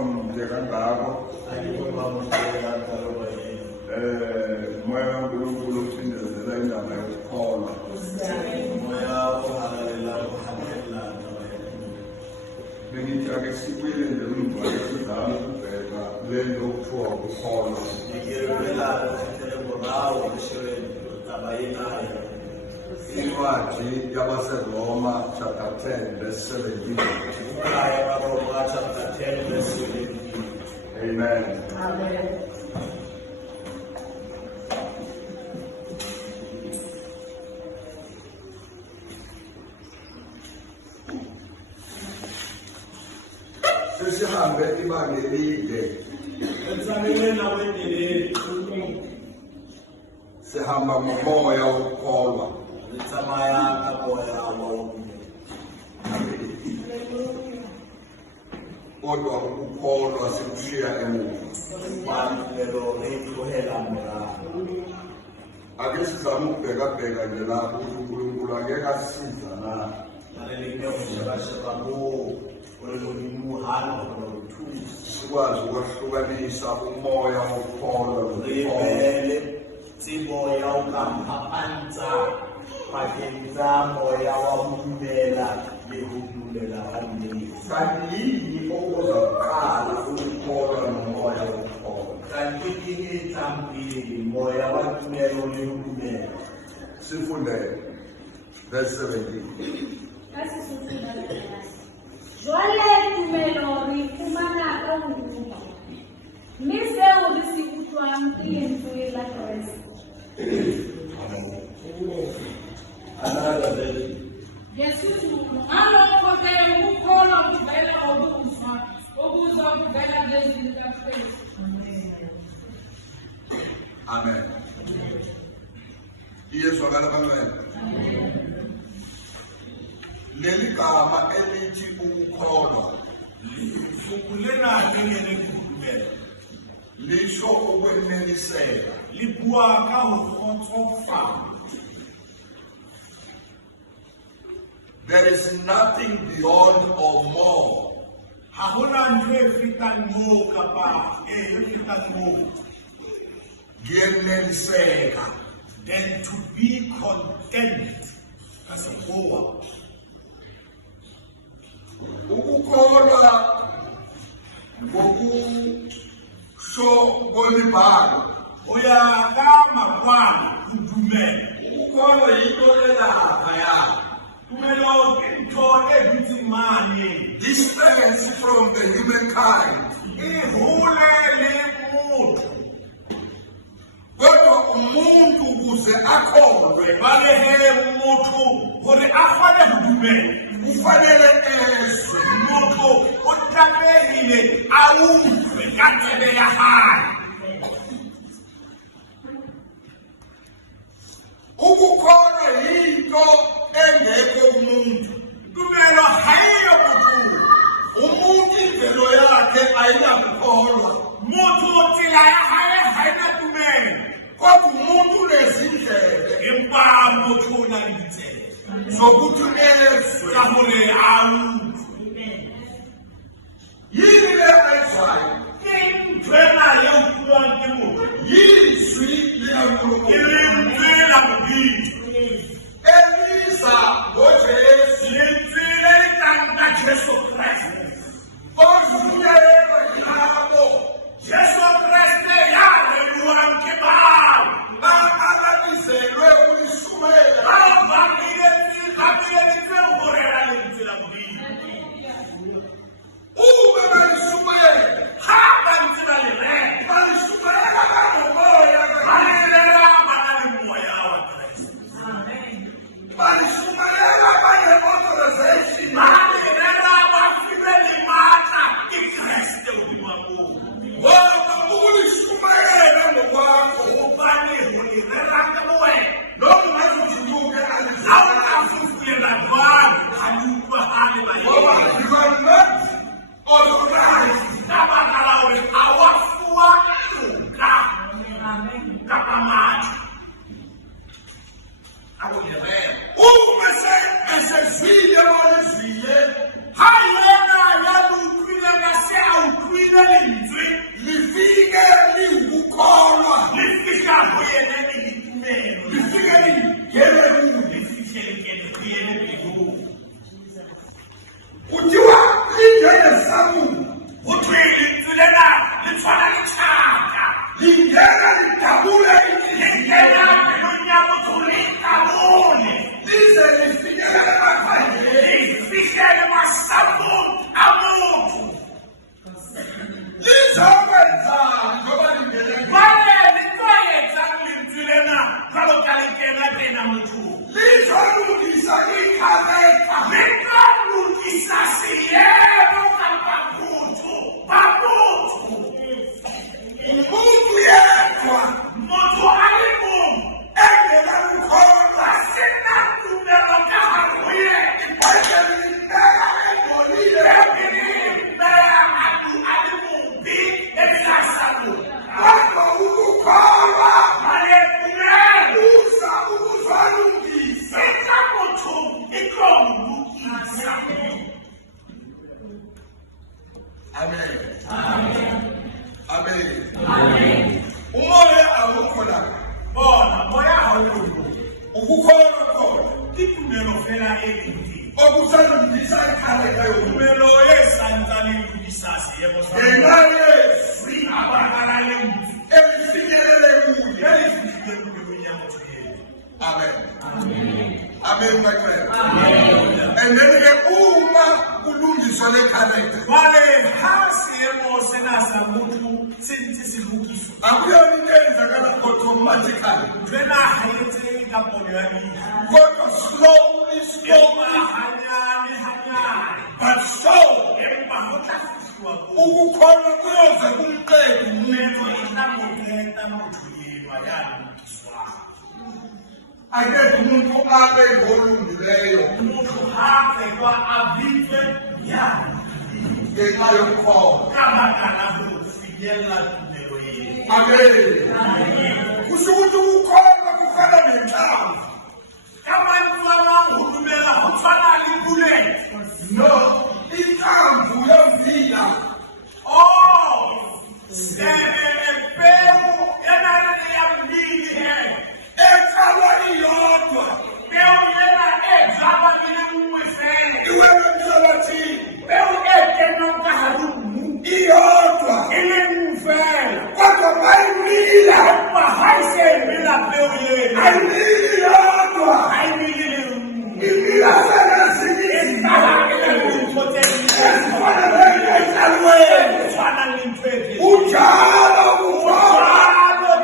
muhle kangako. Moya kaNkulunkulu uphindezela indaba yokukholwa. Bengithi ake sibuyele nje umntwana sizame ukubheka le nto okuthiwa ukukholwa. Incwadi yabaseRoma chapter 10 verse 17. Amen. Amen. Sesihambe ibanga elide. Sihamba ngomoya wokukholwa. Kodwa ukukholwa sikushiya emuva. Ake sizame ukubheka nje lapho ukuthi uNkulunkulu angeke asisiza na. Sikwazi ukwahlukanisa umoya wokukholwa kanti yini okuza kuqala ukukholwa nomoya wokukholwa? Sifunde verse 17. Jwale tumelo re fumana ka ho utlwa. Mme seo re se utlwang ke lentswe la Kriste. Yesu alokothe ukukholwa kuvela obuzwa, obuzwa kuvela ngezwi likaKristu. Amen. Iyezwakala bangcwele. Leli gama elithi ukukholwa lisho ukweneliseka. There is nothing beyond or more than to be content as a whole. Ukukholwa ngokusho kwemibhalo Uyakama kwami udumele. ukukholwa yinto elapha yakho. Distance from the humankind. Kodwa umuntu ukuze akholwe kufanele ezwe. Ukukholwa yinto engekho kumuntu. Umuntu imvelo yakhe ayinakukholwa. Kodwa umuntu unezindlela zokuthi ezwe. Yini le ayizwayo? Yizwi likaNkulunkulu eliza ngoJesu ozifunelwe yilabo ababizelwe ukulishumayela. Ube balishumayela balishumayela ngomoya. lingena lidabule lingena nonyaka uthulekabule lize lifikele emaphandleni lifikele emasambuni amuntu lizokwenzani ngoba lingene manje likoyenza kulimthule na kalokalekela tena muthu lizolungisa ikhabeka likolungisa siyebo kampamuthu pamuthu umuntu yedwa muntu alimungu engela kukhona sinakumela kaharuye ibhayibheli limbeka engcolile limbeka alimumbi elilasabu kodwa ukukholwa uza ukuzalungisa ikamuthu ikolungisa. Amen. Amen. Amen. Umoya awukho lapha. Bona moya awukho. Ukukholwa khona. Iphumelo vela elini. Okusalungisa ikhaleka yokumelo esantsani ukudisase yebo. Ngenxa yesu abakalale elifikelele kuye elifikelele kwenyama thuyeni. Amen. Amen. Amen my friend. Amen. And then uma kulungiswa lekhaleka. Vale hasi yebo senasa muntu sinti silungiswa. Akuyona into eyenzakala automatically. Vena hayete kapolo yami. Kodwa slowly hanyani. But so emahotla ukukholwa kuyoze kumqedi umuntu inamuketa nothuyelwa yalungiswa. Ake umuntu abe ngolungileyo. Umuntu abe kwa abitwe yani. Ngenxa yokukholwa. Kamakala kufinyela kumelo yethu. Amen. Kusho ukuthi ukukholwa kufana nenhlamvu. Abantu abahulumela kufana libuleti. No, inhlamvu yomvila. Oh, pewu yenana yamlili he. Etshalwa iyodwa. Pewu yena etshalwa ilemufele. Iwele mhlabathini. Pewu etenokaharumu. Iyodwa. Ilemufele. Kodwa bayimila. Bahayisembila pewu yena. Ayimili yodwa. Ayimili imila senezini. Ujalo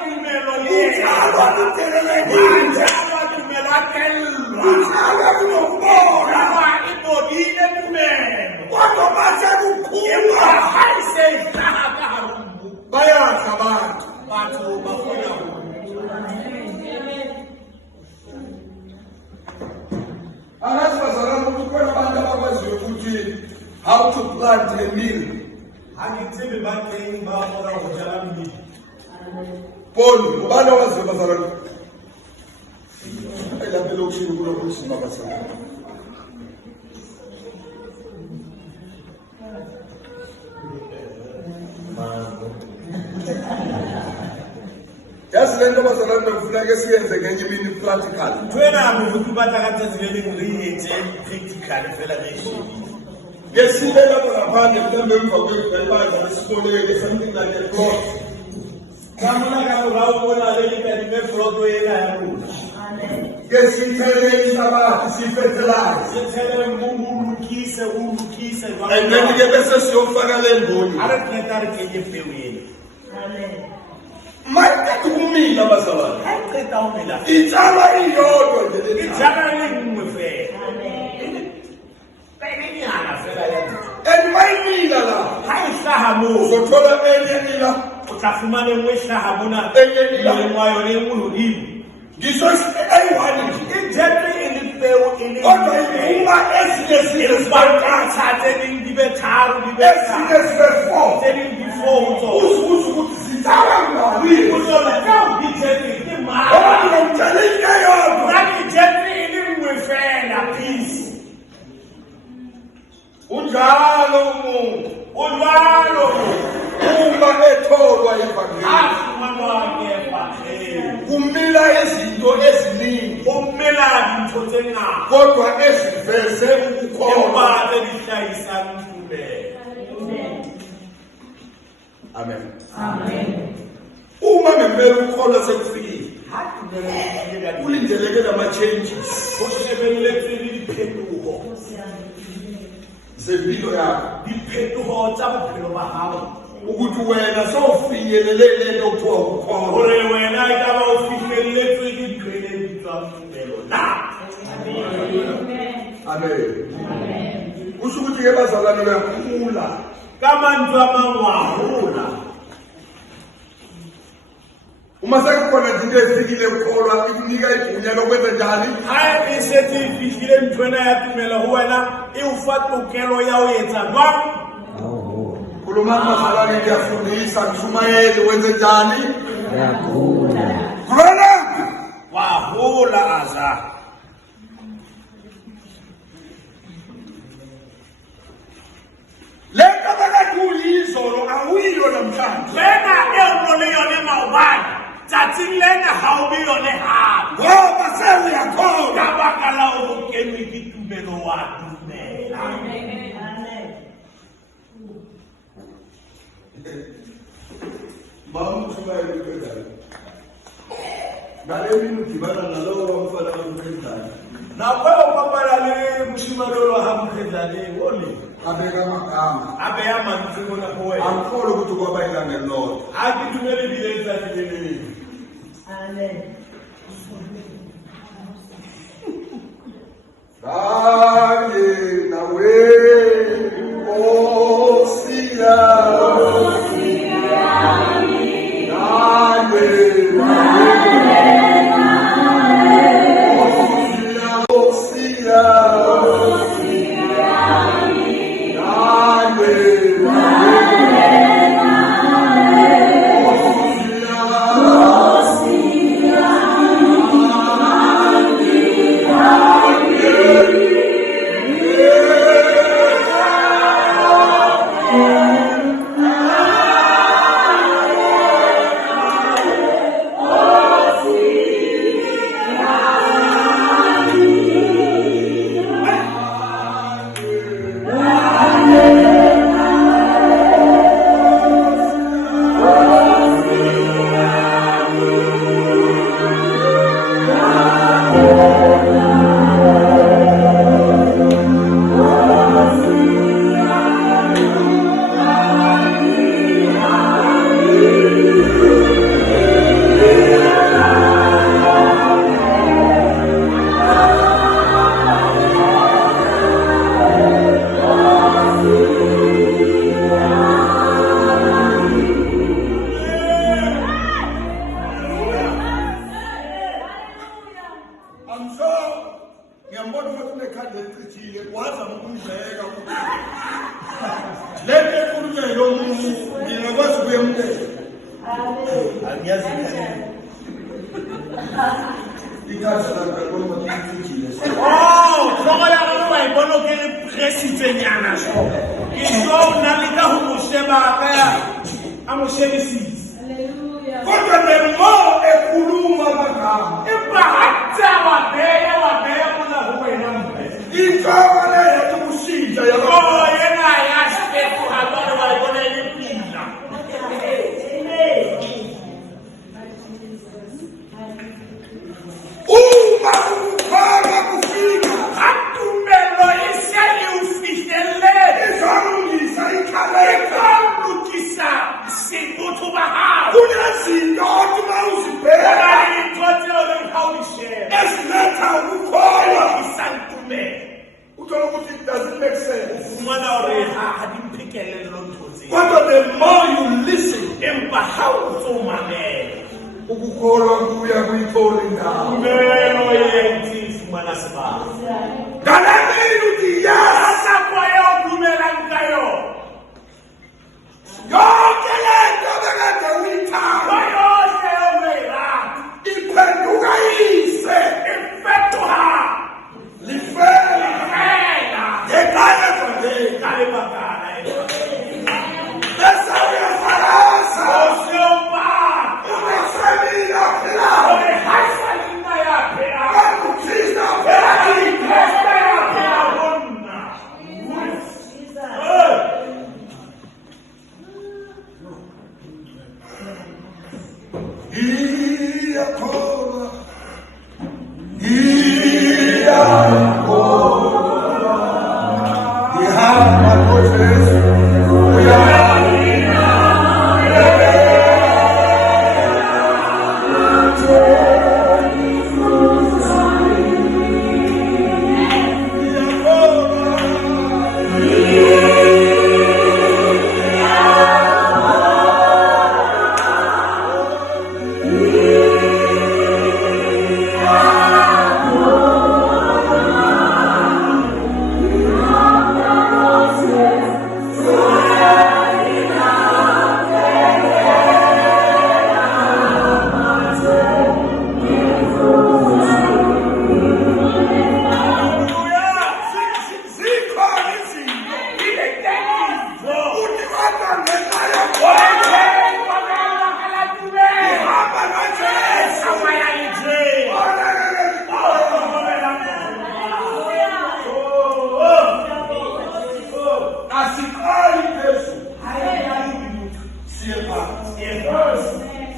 kumelo ujalo kutelelekile ujalo kunokubona ibobile kumelo kodwa mase kukhula bayadla abantu bafuna Anasazana ukuthi khona abantu abakwaziyo ukuthi how to plant a mill. Angithibi batheni bafuna ukutshala mill. Paul, ubani owaziyo bazalwane? Elapha lokishini kulo kusima bazalwane. Yazi lento bazalwane bekufuneka siyenze ngenye imini practical. Twena ukuthi batakathathele ngiyithe practical vela ngekhili. Ngesibela ngaphandle mhlambe emva kwebhayibheli lesikoleni something like that. Kamuna kawubona leli kanti Broadway yayakula. Amen. Ngesithele isabathi sifethelane. Sithele umulukise. And then ke bese siyofaka lemboni. Arekhetha kenye pewu yena. Amen. Mayike kumila bazalwane. Ayiceda umila. Itshala iyodwa nje. Ijana lingwe vele. Amen. Beyinyana vela yathi. And mayimila la. Hayihlahamo. Uzothola enye ila. Utafumana emwehlaha bona enye ila. Moyo nemululini. Ngisho ayiwani nje. Injete ilipewu ili. Kodwa uma ezinye Bakathathe libe tharu libe ezinye sibe-4. telling before uzo. Uzukuthi ukuthi zitshala ngawini. Uzoleka ugitheni imali. Ngitshela into eyodwa. Ngitheni ilimwefela peace. Unjalo umuntu. Ulwalo. Uma etholwa ivangeli. Afumana wakhe ebhakeni. Kumila izinto eziningi. Umela into tsenga. Kodwa eziveze ukukholwa. Empathe lihlayisa mfumela. Amen. Amen. Amen. Uma ngempela ukholwa sekufikile. Ulindeleke nama-changes. Zempilo yakho. Ukuthi wena sowufinyelele lento okuthiwa ukukholwa. Amen. Usho ukuthi-ke bazalwane uyakhula. Uma sekukhona into efikile ukukholwa ikunika igunya lokwenza njani? Khuluma bazalwane ngiyafundisa ngishumayeli wenze njani? Wahula aza. Le nto bekade uyizolo awuyilo namhlanje. Ngoba sewuyakholwa. Bamshumayeli uqedane. Ngale mini udibana nalowo wamfana kaMqedane. Abeka amagama. Angikholwa ukuthi kwaba ilanga elilodwa. Kanye nawe Nkosi yami.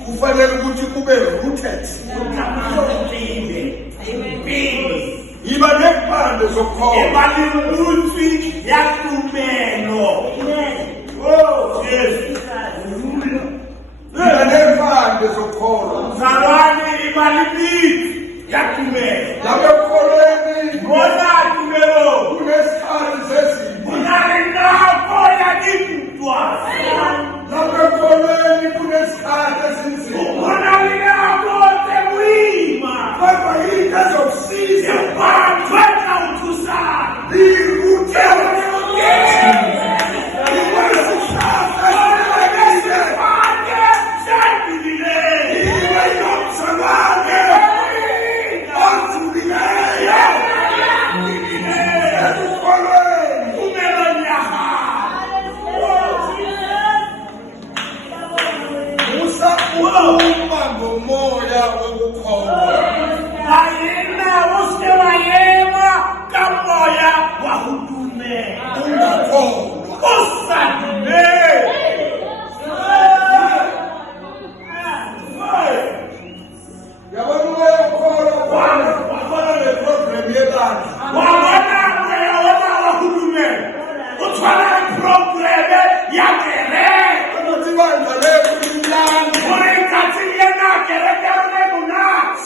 Kufanele ukuthi kube rooted. Yiba nempande zokukholwa. Ebalulutsi yakumelo. Oh, yes. Yiba nempande zokukholwa. Zalwane ibalulutsi yakumelo. Labekholweni Bona kumelo. kunesikhathi sezimo. Unalinapo yakintwa. Labekholweni kunesikhathi esinzima. Unalinapo temuima. Kodwa yinto ezokusiza. Tweka utusana. Lirooted. Ngomoya wokukholwa. Yabona umoya wokukholwa wafana neprogram yelanga. Ukuthi bandla lethu lilanga.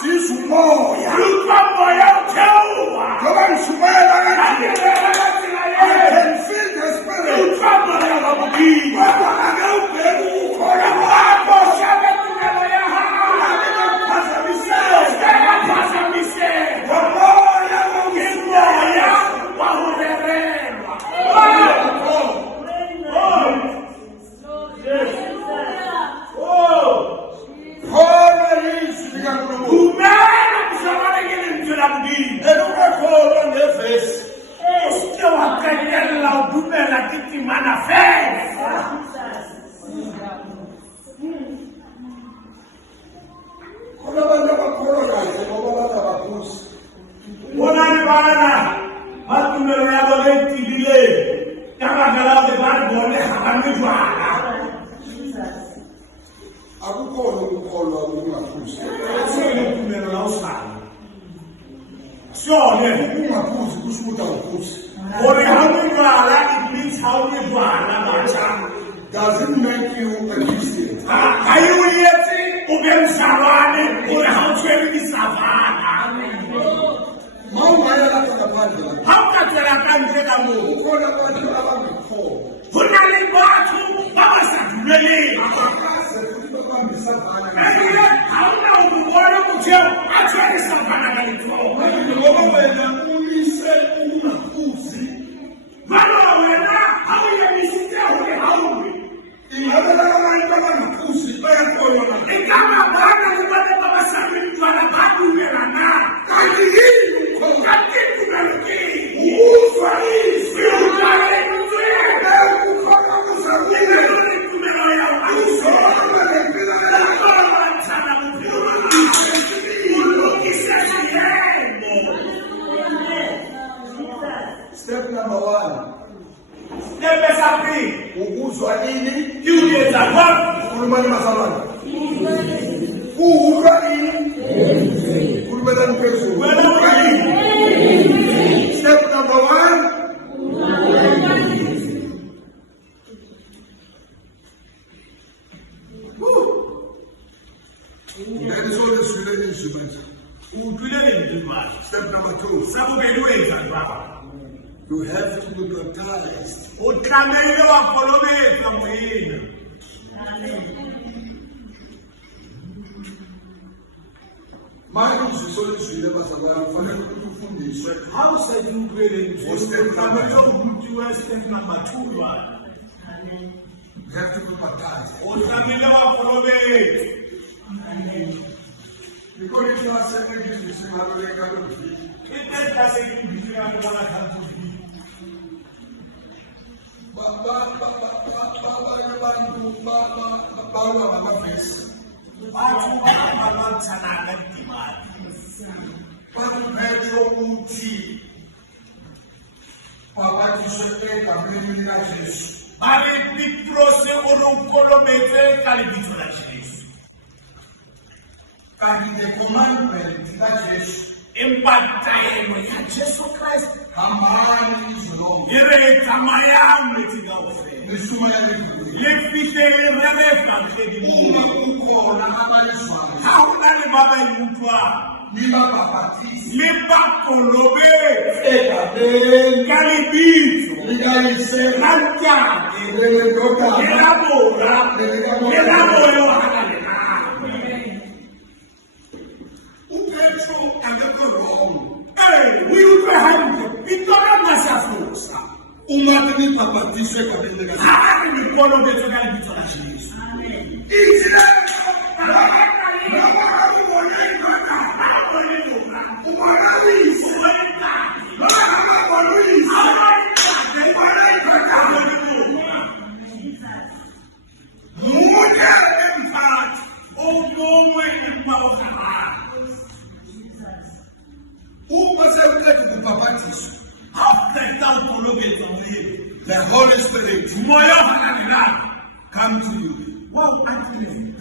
Sizumoya. Ngoba ngishumayela kanjani. I can feel the spirit. Kodwa ake ubheke ukukholwa kwakho. Ngomoya wokusumoya. Kholwa izwi likaNkulunkulu. Elungekholwa ngevesi. Khona abantu abakholwa kahle ngoba abantu abaphuzi. Akukhona ukukholwa okungaphuzi. Ukungaphuzi kusho ukuthi awuphuzi. Does it make you a Christian? Mawungaya lapha ngaphandle la. Kukhona abantu abangekholwa. Akaze futhi babambisa ngoba wena ulise ukungaphuzi. Ingabela abantu abangaphuzi bayakholwa na. Kanti yini ukukholwa? Ukuzwa izwi. Ukukholwa kuzamile. Uzolwa ngempilo yakho. Step number 1. Ukuzwa nini? Khuluma nimazalwane. Uzwa nini? Step number 2. You have to be baptized. Manje uzisolizwile bazalwane kufanele ukuthi ufundiswe. How said you really step number 2? You have to be baptized. Because it's not saying that you see how they got to be. The commandment that is Empatayemo ya Jesu Kristu. Hamani izolo. Ire tamayam letigawe. Nishumayele. Lefite rerefa kedi. Uma kukhona abalizwayo. Haunani baba yutwa. Niba baptisi. Liba kolobe. Ekabeni. Kalibito. Ligaise. Lanta. Lelendota. Lelabora. Lelaboyo hakalena. Upetro angekho wrong. We will have Victoria Masafosa. Uma nibaptiswe kabini kazi. Hayi mikolo bethu kalibithola Jesu. Amen. The Holy Spirit come to you. Wow, actually.